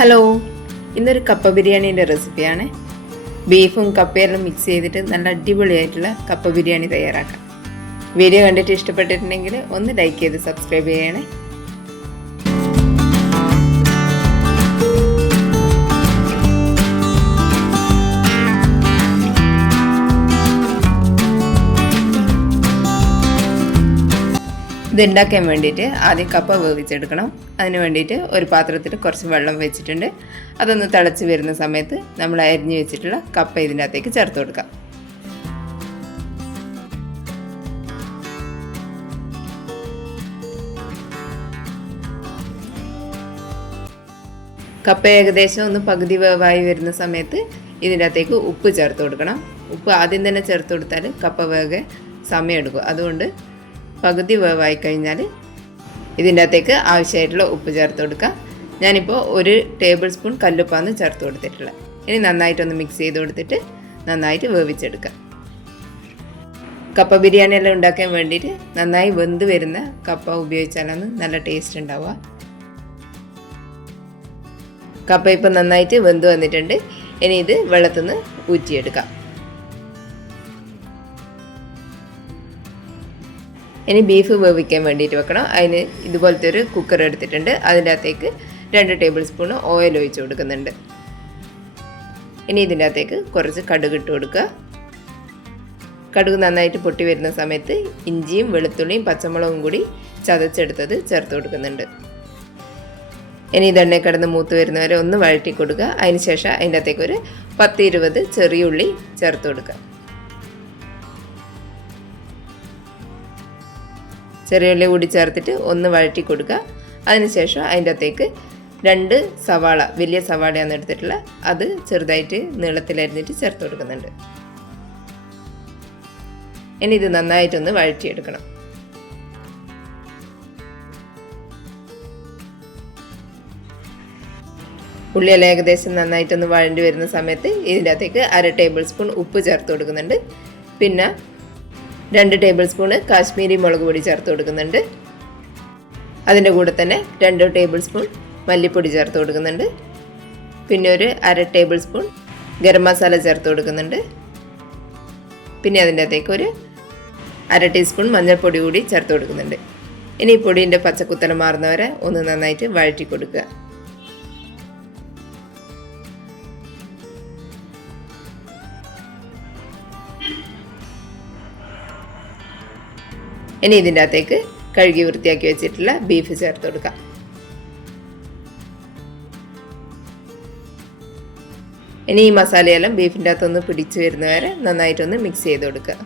Hello, ഇന്നൊരു കപ്പ ബിരിയാണീൻ്റെ റെസിപ്പിയാണ്. ബീഫും കപ്പയെല്ലാം മിക്സ് ചെയ്തിട്ട് നല്ല അടിപൊളിയായിട്ടുള്ള കപ്പ ബിരിയാണി തയ്യാറാക്കാം. വീഡിയോ കണ്ടിട്ട് ഇഷ്ടപ്പെട്ടിട്ടുണ്ടെങ്കിൽ ഒന്ന് ലൈക്ക് ചെയ്ത് സബ്സ്ക്രൈബ് ചെയ്യണേ. ഇത് ഉണ്ടാക്കാൻ വേണ്ടിയിട്ട് ആദ്യം കപ്പ വേവിച്ചെടുക്കണം. അതിന് വേണ്ടിയിട്ട് ഒരു പാത്രത്തിൽ കുറച്ച് വെള്ളം വെച്ചിട്ടുണ്ട്. അതൊന്ന് തിളച്ച് വരുന്ന സമയത്ത് നമ്മൾ അരിഞ്ഞ് വെച്ചിട്ടുള്ള കപ്പ ഇതിൻ്റെ അകത്തേക്ക് ചേർത്ത് കൊടുക്കാം. കപ്പ ഏകദേശം ഒന്ന് പകുതി വേവായി വരുന്ന സമയത്ത് ഇതിൻ്റെ അകത്തേക്ക് ഉപ്പ് ചേർത്ത് കൊടുക്കണം. ഉപ്പ് ആദ്യം തന്നെ ചേർത്ത് കൊടുത്താൽ കപ്പ വേഗം സമയമെടുക്കും. അതുകൊണ്ട് പകുതി വേവായി കഴിഞ്ഞാൽ ഇതിൻ്റെ അകത്തേക്ക് ആവശ്യമായിട്ടുള്ള ഉപ്പ് ചേർത്ത് കൊടുക്കുക. ഞാനിപ്പോൾ 1 ടേബിൾ സ്പൂൺ കല്ലുപ്പാണ് ചേർത്ത് കൊടുത്തിട്ടുള്ളത്. ഇനി നന്നായിട്ടൊന്ന് മിക്സ് ചെയ്ത് കൊടുത്തിട്ട് നന്നായിട്ട് വേവിച്ചെടുക്കുക. കപ്പ ബിരിയാണി എല്ലാം ഉണ്ടാക്കാൻ വേണ്ടിയിട്ട് നന്നായി വെന്ത് വരുന്ന കപ്പ ഉപയോഗിച്ചാലാണ് നല്ല ടേസ്റ്റ് ഉണ്ടാവുക. കപ്പ ഇപ്പം നന്നായിട്ട് വെന്ത് വന്നിട്ടുണ്ട്. ഇനി ഇത് വെള്ളത്തിൽ നിന്ന് ഊറ്റിയെടുക്കാം. ഇനി ബീഫ് വേവിക്കാൻ വേണ്ടിയിട്ട് വെക്കണം. അതിന് ഇതുപോലത്തെ ഒരു കുക്കർ എടുത്തിട്ടുണ്ട്. അതിൻ്റെ അകത്തേക്ക് 2 ടേബിൾ സ്പൂൺ ഓയിൽ ഒഴിച്ച് കൊടുക്കുന്നുണ്ട്. ഇനി ഇതിൻ്റെ അകത്തേക്ക് കുറച്ച് കടുക് ഇട്ട് കൊടുക്കുക. കടുക് നന്നായിട്ട് പൊട്ടി വരുന്ന സമയത്ത് ഇഞ്ചിയും വെളുത്തുള്ളിയും പച്ചമുളകും കൂടി ചതച്ചെടുത്തത് ചേർത്ത് കൊടുക്കുന്നുണ്ട്. ഇനി ഇതെണ്ണ കിടന്ന് മൂത്ത് വരുന്നവരെ ഒന്ന് വഴറ്റി കൊടുക്കുക. അതിന് ശേഷം അതിൻ്റെ അകത്തേക്ക് ഒരു 10-20 ചെറിയ ഉള്ളി ചേർത്ത് കൊടുക്കുക. ചെറിയ ഉള്ളി കൂടി ചേർത്തിട്ട് ഒന്ന് വഴറ്റി കൊടുക്കുക. അതിനുശേഷം അതിൻ്റെ അകത്തേക്ക് 2 സവാള, വലിയ സവാളയാണ് എടുത്തിട്ടുള്ള, അത് ചെറുതായിട്ട് നീളത്തിലരിഞ്ഞിട്ട് ചേർത്ത് കൊടുക്കുന്നുണ്ട്. ഇനി ഇത് നന്നായിട്ടൊന്ന് വഴറ്റിയെടുക്കണം. ഉള്ളിയെല്ലാം ഏകദേശം നന്നായിട്ടൊന്ന് വഴണ്ടി വരുന്ന സമയത്ത് ഇതിൻ്റെ അകത്തേക്ക് 1/2 ടേബിൾ സ്പൂൺ ഉപ്പ് ചേർത്ത് കൊടുക്കുന്നുണ്ട്. പിന്നെ 2 ടേബിൾ സ്പൂണ് കാശ്മീരി മുളക് പൊടി ചേർത്ത് കൊടുക്കുന്നുണ്ട്. അതിൻ്റെ കൂടെ തന്നെ 2 ടേബിൾ സ്പൂൺ മല്ലിപ്പൊടി ചേർത്ത് കൊടുക്കുന്നുണ്ട്. പിന്നെ ഒരു 1/2 ടേബിൾ സ്പൂൺ ഗരം മസാല ചേർത്ത് കൊടുക്കുന്നുണ്ട്. പിന്നെ അതിൻ്റെ അകത്തേക്ക് ഒരു 1/2 ടീസ്പൂൺ മഞ്ഞൾപ്പൊടി കൂടി ചേർത്ത് കൊടുക്കുന്നുണ്ട്. ഇനി ഈ പൊടീൻ്റെ പച്ചക്കുത്തല മാറുന്നവരെ ഒന്ന് നന്നായിട്ട് വഴറ്റി കൊടുക്കുക. ഇനി ഇതിൻ്റെ അകത്തേക്ക് കഴുകി വൃത്തിയാക്കി വെച്ചിട്ടുള്ള ബീഫ് ചേർത്ത് കൊടുക്കാം. ഇനി ഈ മസാലയെല്ലാം ബീഫിൻ്റെ അകത്തൊന്ന് പിടിച്ചു വരുന്നവരെ നന്നായിട്ടൊന്ന് മിക്സ് ചെയ്ത് കൊടുക്കുക.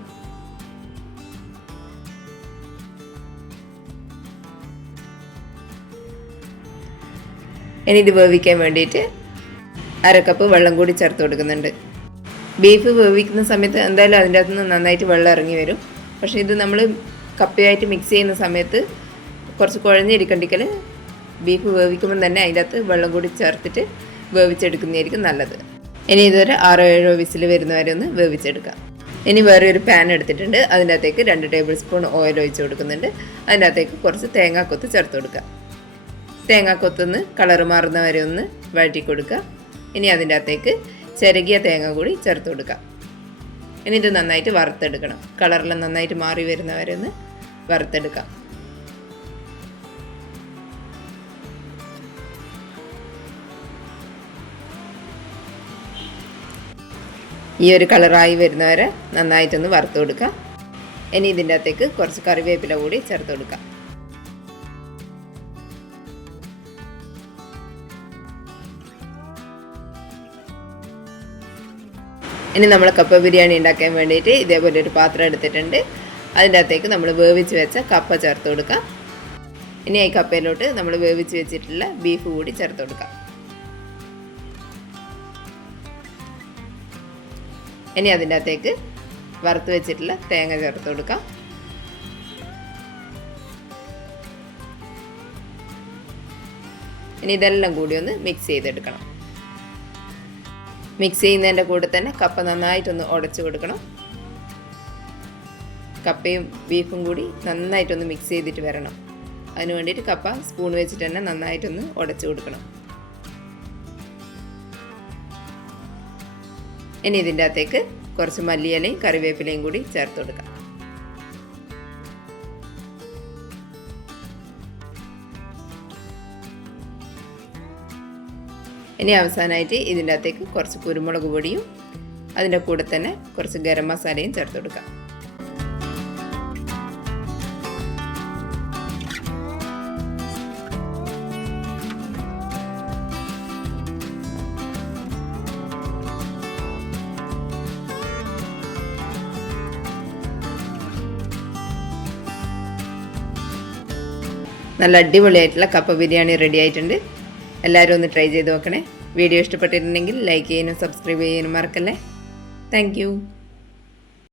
ഇനി ഇത് വേവിക്കാൻ വേണ്ടിയിട്ട് 1/2 കപ്പ് വെള്ളം കൂടി ചേർത്ത് കൊടുക്കുന്നുണ്ട്. ബീഫ് വേവിക്കുന്ന സമയത്ത് എന്തായാലും അതിൻ്റെ അകത്തുനിന്ന് നന്നായിട്ട് വെള്ളം ഇറങ്ങി വരും. പക്ഷേ ഇത് നമ്മൾ കപ്പയായിട്ട് മിക്സ് ചെയ്യുന്ന സമയത്ത് കുറച്ച് കുഴഞ്ഞിരിക്കണ്ടെങ്കിൽ ബീഫ് വേവിക്കുമ്പോൾ തന്നെ അതിൻ്റെ അകത്ത് വെള്ളം കൂടി ചേർത്തിട്ട് വേവിച്ചെടുക്കുന്നതായിരിക്കും നല്ലത്. ഇനി ഇതൊരു 6-7 വിസിൽ വരുന്നവരെ ഒന്ന് വേവിച്ചെടുക്കാം. ഇനി വേറെ ഒരു പാൻ എടുത്തിട്ടുണ്ട്. അതിൻ്റെ അകത്തേക്ക് 2 ടേബിൾ സ്പൂൺ ഓയിൽ ഒഴിച്ച് കൊടുക്കുന്നുണ്ട്. അതിൻ്റെ അകത്തേക്ക് കുറച്ച് തേങ്ങാക്കൊത്ത് ചേർത്ത് കൊടുക്കുക. തേങ്ങാക്കൊത്തൊന്ന് കളറ് മാറുന്നവരെ ഒന്ന് വഴറ്റി കൊടുക്കുക. ഇനി അതിൻ്റെ അകത്തേക്ക് ചിരകിയ തേങ്ങ കൂടി ചേർത്ത് കൊടുക്കുക. ഇനി ഇത് നന്നായിട്ട് വറുത്തെടുക്കണം. കളറെല്ലാം നന്നായിട്ട് മാറി വരുന്നവരെ ഒന്ന് വറുത്തെടുക്കാം. ഈ ഒരു കളറായി വരുന്നവരെ നന്നായിട്ടൊന്ന് വറുത്ത് കൊടുക്കാം. ഇനി ഇതിൻ്റെ അകത്തേക്ക് കുറച്ച് കറിവേപ്പില കൂടി ചേർത്ത് കൊടുക്കാം. ഇനി നമ്മൾ കപ്പ ബിരിയാണി ഉണ്ടാക്കാൻ വേണ്ടിയിട്ട് ഇതേപോലെ ഒരു പാത്രം എടുത്തിട്ടുണ്ട്. അതിൻ്റെ അകത്തേക്ക് നമ്മൾ വേവിച്ച് വെച്ച കപ്പ ചേർത്ത് കൊടുക്കാം. ഇനി ഈ കപ്പയിലോട്ട് നമ്മൾ വേവിച്ച് വെച്ചിട്ടുള്ള ബീഫ് കൂടി ചേർത്ത് കൊടുക്കാം. ഇനി അതിൻ്റെ അകത്തേക്ക് വറുത്ത് വെച്ചിട്ടുള്ള തേങ്ങ ചേർത്ത് കൊടുക്കാം. ഇനി ഇതെല്ലാം കൂടി ഒന്ന് മിക്സ് ചെയ്തെടുക്കണം. മിക്സ് ചെയ്യുന്നതിൻ്റെ കൂടെ തന്നെ കപ്പ നന്നായിട്ടൊന്ന് ഉടച്ചു കൊടുക്കണം. കപ്പയും ബീഫും കൂടി നന്നായിട്ടൊന്ന് മിക്സ് ചെയ്തിട്ട് വരണം. അതിന് വേണ്ടിയിട്ട് കപ്പ സ്പൂൺ വെച്ചിട്ട് തന്നെ നന്നായിട്ടൊന്ന് ഉടച്ചു കൊടുക്കണം. ഇനി ഇതിൻ്റെ അകത്തേക്ക് കുറച്ച് മല്ലിയിലയും കറിവേപ്പിലയും കൂടി ചേർത്ത് കൊടുക്കാം. ഇനി അവസാനമായിട്ട് ഇതിൻ്റെ അകത്തേക്ക് കുറച്ച് കുരുമുളക് പൊടിയും അതിൻ്റെ കൂടെ തന്നെ കുറച്ച് ഗരം മസാലയും ചേർത്ത് കൊടുക്കാം. നല്ല അടിപൊളിയായിട്ടുള്ള കപ്പ ബിരിയാണി റെഡി ആയിട്ടുണ്ട്. എല്ലാവരും ഒന്ന് ട്രൈ ചെയ്ത് നോക്കണേ. വീഡിയോ ഇഷ്ടപ്പെട്ടിട്ടുണ്ടെങ്കിൽ ലൈക്ക് ചെയ്യാനും സബ്സ്ക്രൈബ് ചെയ്യാനും മറക്കല്ലേ. താങ്ക്